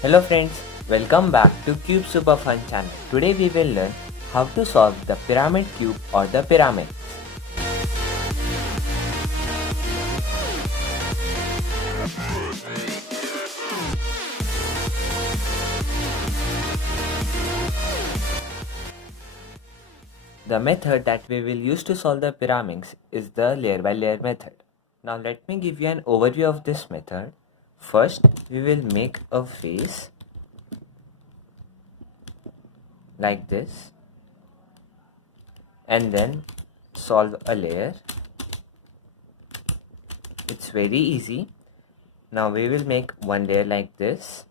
Hello friends, welcome back to cubesuperfun channel. Today we will learn how to solve the pyramid cube or the pyraminx. The method that we will use to solve the pyraminx is the layer by layer method. Now let me give you an overview of this method. First, we will make a face like this and then solve a layer. It's very easy. Now we will make one layer like this,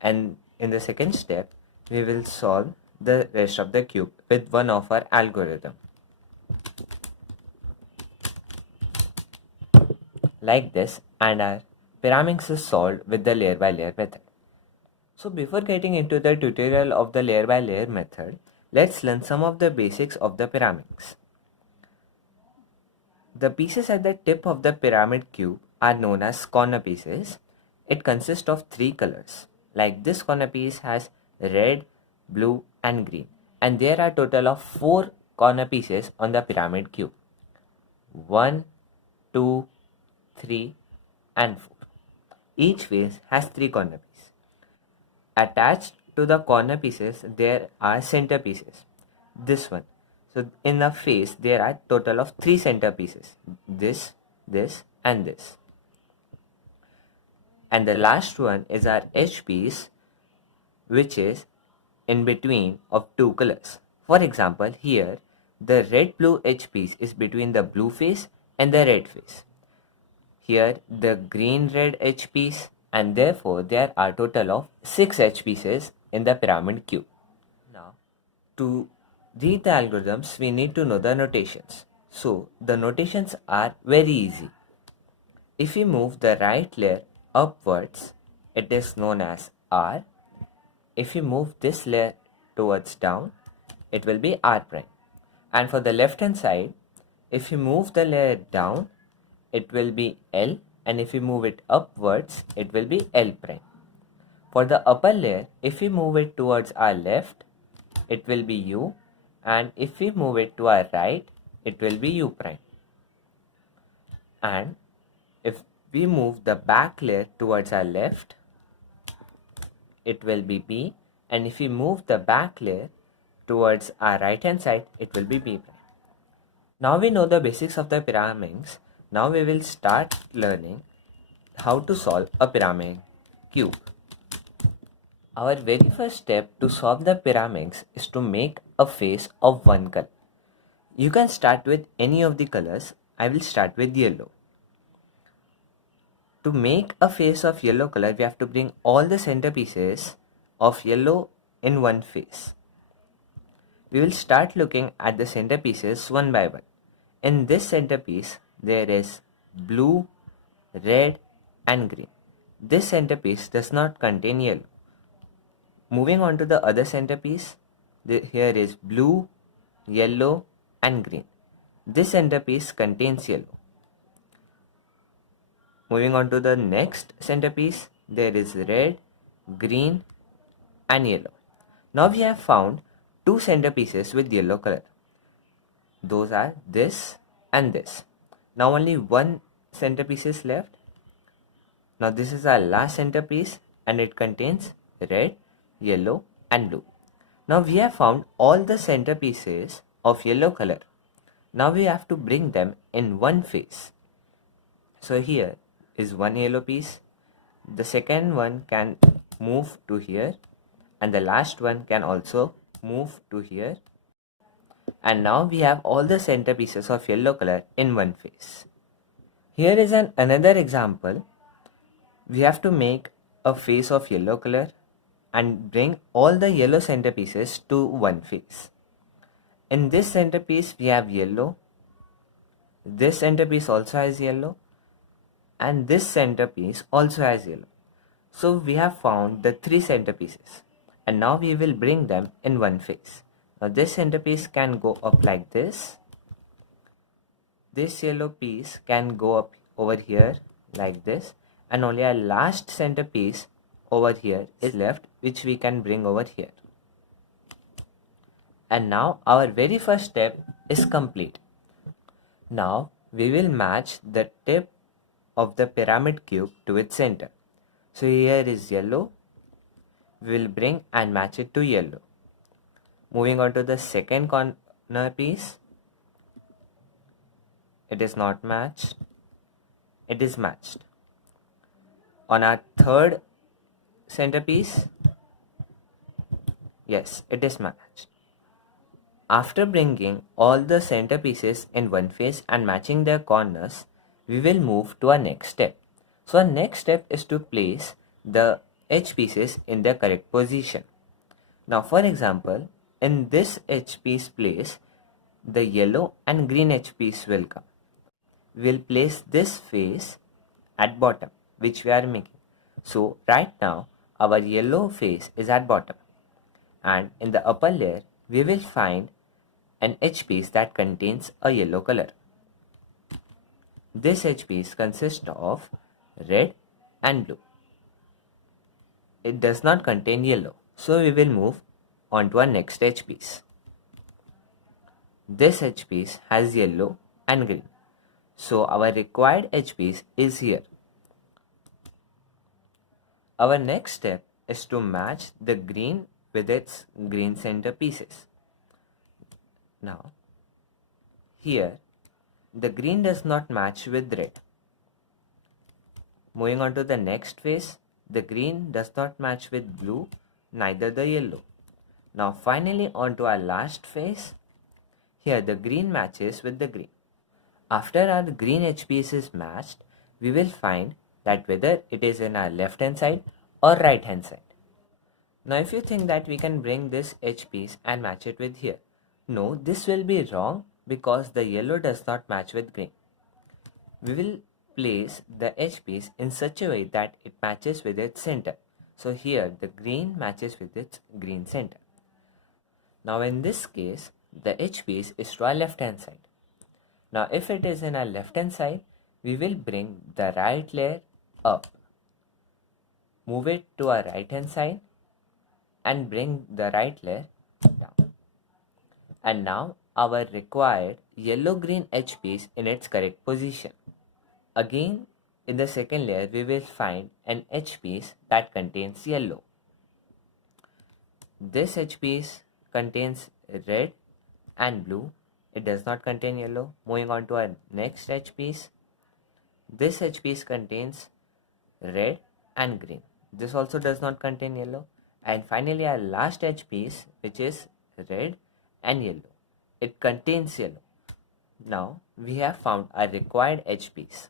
and in the second step we will solve the rest of the cube with one of our algorithm like this, and our pyraminx is solved with the layer by layer method. So before getting into the tutorial of the layer by layer method, let's learn some of the basics of the pyraminx. The pieces at the tip of the pyramid cube are known as corner pieces. It consists of three colors. Like this corner piece has red, blue and green, and there are total of 4 corner pieces on the pyramid cube. 1, 2, 3 and 4. Each face has 3 corner pieces. Attached to the corner pieces there are center pieces. This one. So in the face there are total of 3 center pieces. This and this. And the last one is our edge piece, which is in between of 2 colors. For example, here the red blue edge piece is between the blue face and the red face. Here the green red edge piece, and therefore there are total of 6 edge pieces in the pyramid cube. Now to read the algorithms we need to know the notations. So the notations are very easy. If we move the right layer upwards, it is known as R. If we move this layer towards down, it will be R prime. And for the left hand side, if we move the layer down, it will be L, and if we move it upwards, it will be L prime. For the upper layer, if we move it towards our left, it will be U, and if we move it to our right, it will be U prime. And if we move the back layer towards our left, it will be B, and if we move the back layer towards our right hand side, it will be B prime. Now we know the basics of the pyraminx. Now we will start learning how to solve a pyramid cube. Our very first step to solve the pyraminx is to make a face of one color. You can start with any of the colors. I will start with yellow. To make a face of yellow color, we have to bring all the center pieces of yellow in one face. We will start looking at the center pieces one by one. In this center piece, there is blue, red and green. This center piece does not contain yellow. Moving on to the other center piece, here is blue, yellow and green. This center piece contains yellow. Moving on to the next centerpiece, there is red, green and yellow. Now we have found 2 centerpieces with yellow color. Those are this and this. Now only one centerpiece is left. Now this is our last centerpiece and it contains red, yellow and blue. Now we have found all the centerpieces of yellow color. Now we have to bring them in one face. So here is one yellow piece, the second one can move to here, and the last one can also move to here. And now we have all the center pieces of yellow color in one face. Here is another example. We have to make a face of yellow color and bring all the yellow center pieces to one face. In this centerpiece we have yellow, this centerpiece also has yellow, and this centerpiece also has yellow. So we have found the 3 centerpieces, and now we will bring them in one face. Now this centerpiece can go up like this. This yellow piece can go up over here like this, and only our last centerpiece over here is left, which we can bring over here. And now our very first step is complete. Now we will match the tip of the pyramid cube to its center. So here is yellow. We will bring and match it to yellow. Moving on to the second corner piece. It is not matched. It is matched. On our third centerpiece, yes, it is matched. After bringing all the centerpieces in one face and matching their corners, we will move to our next step. So our next step is to place the edge pieces in their correct position. Now for example, in this edge piece place, the yellow and green edge piece will come. We will place this face at bottom, which we are making. So right now our yellow face is at bottom, and in the upper layer we will find an edge piece that contains a yellow color. This edge piece consists of red and blue. It does not contain yellow, so we will move on to our next edge piece. This edge piece has yellow and green, so our required edge piece is here. Our next step is to match the green with its green center pieces. Now, here, the green does not match with red. Moving on to the next face, the green does not match with blue, neither the yellow. Now finally on to our last face. Here the green matches with the green. After our green edge piece is matched, we will find that whether it is in our left hand side or right hand side. Now if you think that we can bring this edge piece and match it with here, no, this will be wrong because the yellow does not match with green. We will place the edge piece in such a way that it matches with its center. So here the green matches with its green center. Now in this case, the edge piece is to our left hand side. Now if it is in our left hand side, we will bring the right layer up, move it to our right hand side and bring the right layer down. And now our required yellow-green edge piece in its correct position. Again, in the second layer, we will find an edge piece that contains yellow. This edge piece contains red and blue. It does not contain yellow. Moving on to our next edge piece. This edge piece contains red and green. This also does not contain yellow. And finally, our last edge piece, which is red and yellow. It contains yellow. Now we have found our required edge piece.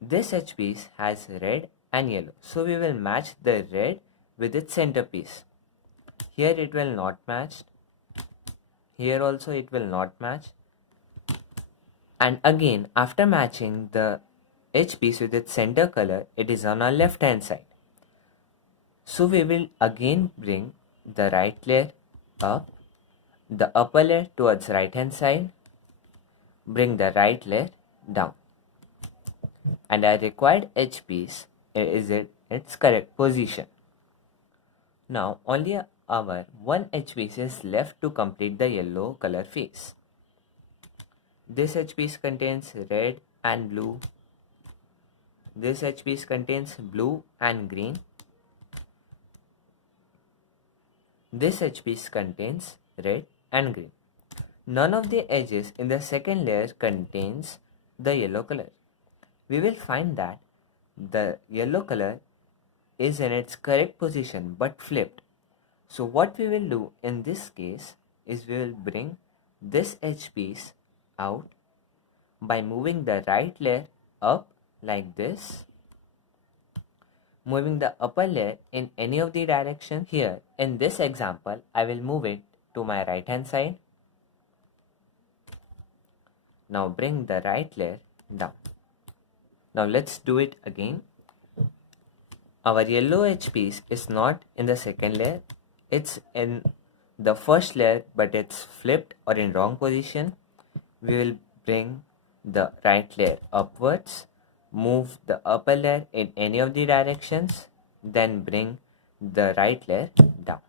This edge piece has red and yellow, so we will match the red with its center piece. Here it will not match. Here also it will not match. And again, after matching the edge piece with its center color, it is on our left hand side. So we will again bring the right layer up, the upper layer towards right hand side, bring the right layer down, and our required edge piece is in its correct position. Now only our one edge piece is left to complete the yellow color face. This edge piece contains red and blue. This edge piece contains blue and green. This edge piece contains red and green. None of the edges in the second layer contains the yellow color. We will find that the yellow color is in its correct position but flipped. So what we will do in this case is we will bring this edge piece out by moving the right layer up like this, moving the upper layer in any of the direction. Here in this example, I will move it to my right hand side. Now bring the right layer down. Now let's do it again. Our yellow edge piece is not in the second layer. It's in the first layer, but it's flipped or in wrong position. We will bring the right layer upwards, move the upper layer in any of the directions, then bring the right layer down.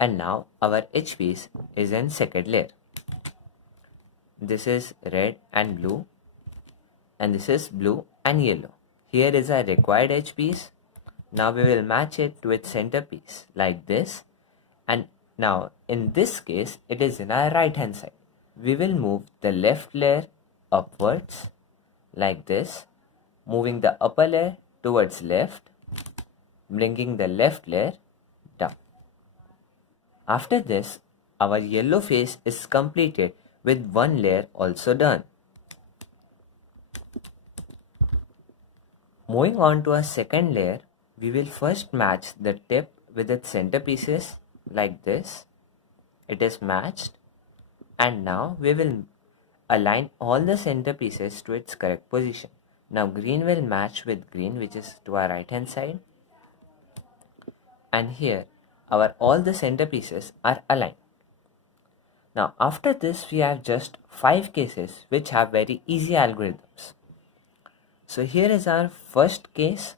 And now our edge piece is in second layer. This is red and blue, and this is blue and yellow. Here is our required edge piece. Now we will match it with centerpiece like this, and now in this case it is in our right hand side. We will move the left layer upwards like this, moving the upper layer towards left, bringing the left layer down. After this, our yellow face is completed with one layer also done. Moving on to our second layer, we will first match the tip with its centerpieces like this. It is matched, and now we will align all the centerpieces to its correct position. Now green will match with green, which is to our right hand side, and here all the centerpieces are aligned. Now after this we have just 5 cases which have very easy algorithms. So here is our first case.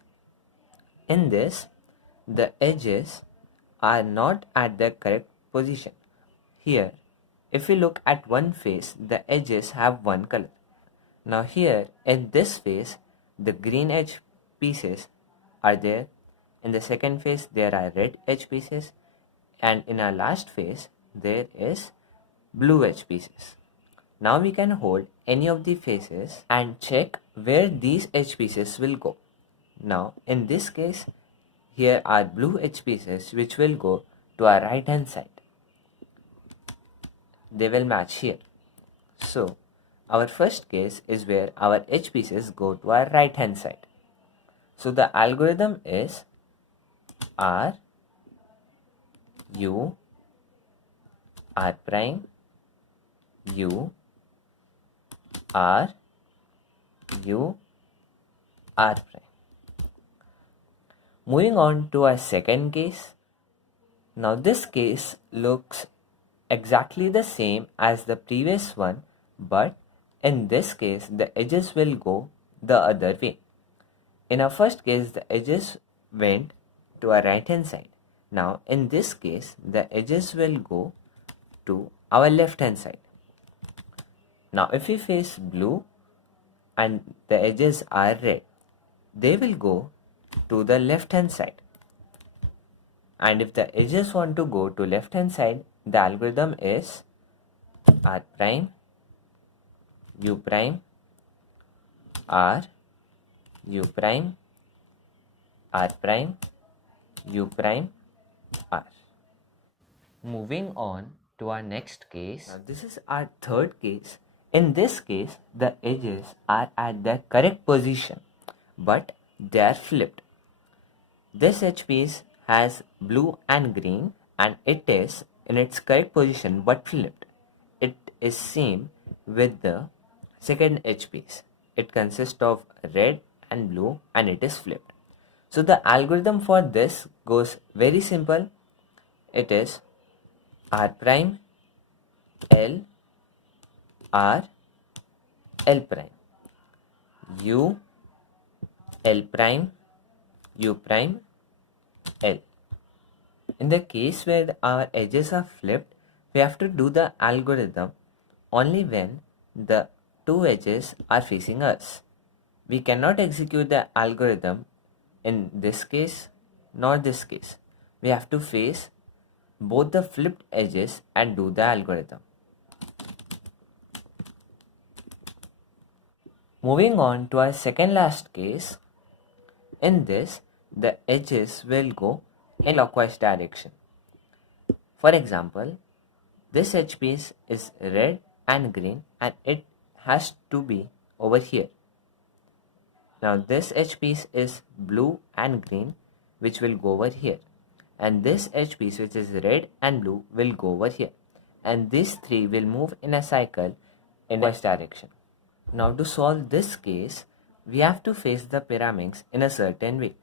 In this, the edges are not at the correct position. Here, if we look at one face, the edges have one color. Now here, in this face, the green edge pieces are there. In the second face, there are red edge pieces. And in our last face, there is blue edge pieces. Now we can hold any of the faces and check where these edge pieces will go. Now in this case, here are blue edge pieces which will go to our right hand side. They will match here. So our first case is where our edge pieces go to our right hand side. So the algorithm is R, U, R prime, U, R, U, R prime. Moving on to our second case. Now this case looks exactly the same as the previous one, but in this case the edges will go the other way. In our first case, the edges went to our right hand side. Now in this case, the edges will go to our left hand side. Now if we face blue and the edges are red, they will go to the left hand side. And if the edges want to go to left hand side, the algorithm is R prime, U prime, R, U prime, R prime, U prime, R. Moving on to our next case. Now this is our third case. In this case, the edges are at their correct position, but they are flipped. This edge piece has blue and green, and it is in its correct position but flipped. It is same with the second edge piece. It consists of red and blue, and it is flipped. So the algorithm for this goes very simple. It is R prime, L, R, L prime, U, L prime, U prime, L. In the case where our edges are flipped, we have to do the algorithm only when the two edges are facing us. We cannot execute the algorithm in this case nor this case. We have to face both the flipped edges and do the algorithm. Moving on to our second last case. In this, the edges will go in clockwise direction. For example, this edge piece is red and green, and it has to be over here. Now this edge piece is blue and green, which will go over here. And this edge piece, which is red and blue, will go over here. And these three will move in a cycle in clockwise direction. Now to solve this case, we have to face the Pyraminx in a certain way.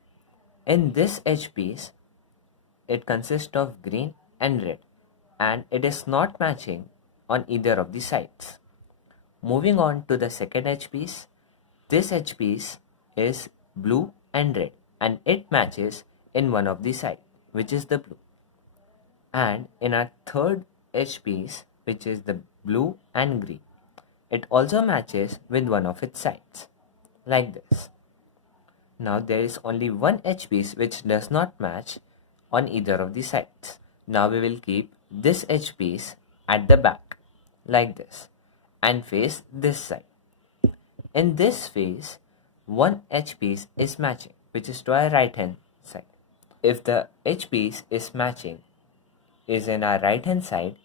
In this edge piece, it consists of green and red, and it is not matching on either of the sides. Moving on to the second edge piece, this edge piece is blue and red, and it matches in one of the side, which is the blue. And in our third edge piece, which is the blue and green, it also matches with one of its sides, like this. Now there is only one edge piece which does not match on either of the sides. Now we will keep this edge piece at the back, like this, and face this side. In this phase, one edge piece is matching, which is to our right hand side. If the edge piece is matching is in our right hand side,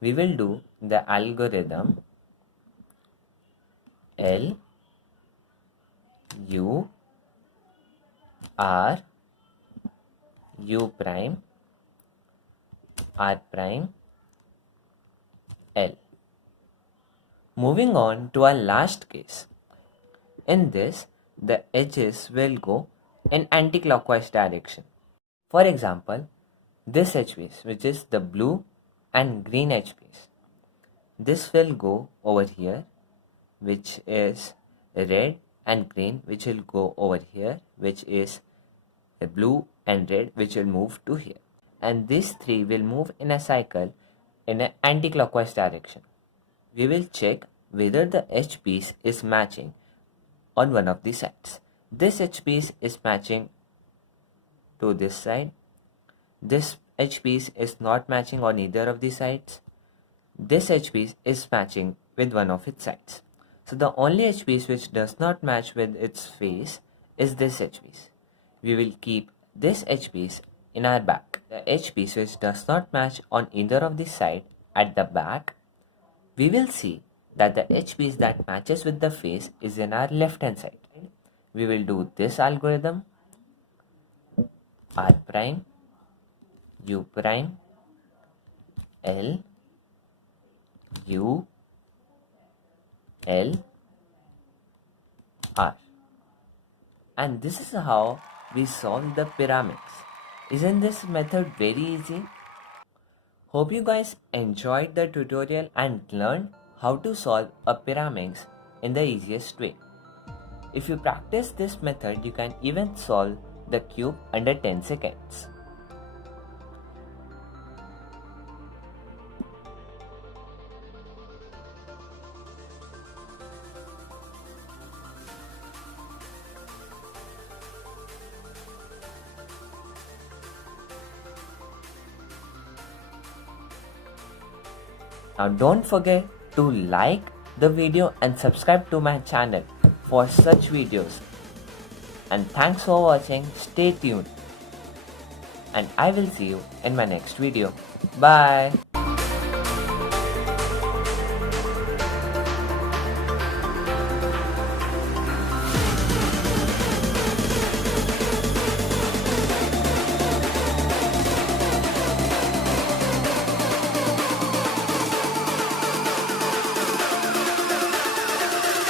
we will do the algorithm L U R U prime R prime L. Moving on to our last case. In this, the edges will go in anti-clockwise direction. For example, this edge piece, which is the blue and green edge piece, this will go over here, which is red, and green, which will go over here, which is the blue and red, which will move to here. And these three will move in a cycle in an anti-clockwise direction. We will check whether the edge piece is matching on one of the sides. This edge piece is matching to this side. This edge piece is not matching on either of the sides. This edge piece is matching with one of its sides. So the only edge piece which does not match with its face is this edge piece. We will keep this edge piece in our back. The edge piece which does not match on either of the side at the back, we will see that the edge piece that matches with the face is in our left hand side. We will do this algorithm R prime U prime L U L R, and this is how we solve the Pyraminx. Isn't this method very easy? Hope you guys enjoyed the tutorial and learned how to solve a Pyraminx in the easiest way. If you practice this method, you can even solve the cube under 10 seconds. Now don't forget to like the video and subscribe to my channel for such videos. And thanks for watching. Stay tuned. And I will see you in my next video. Bye.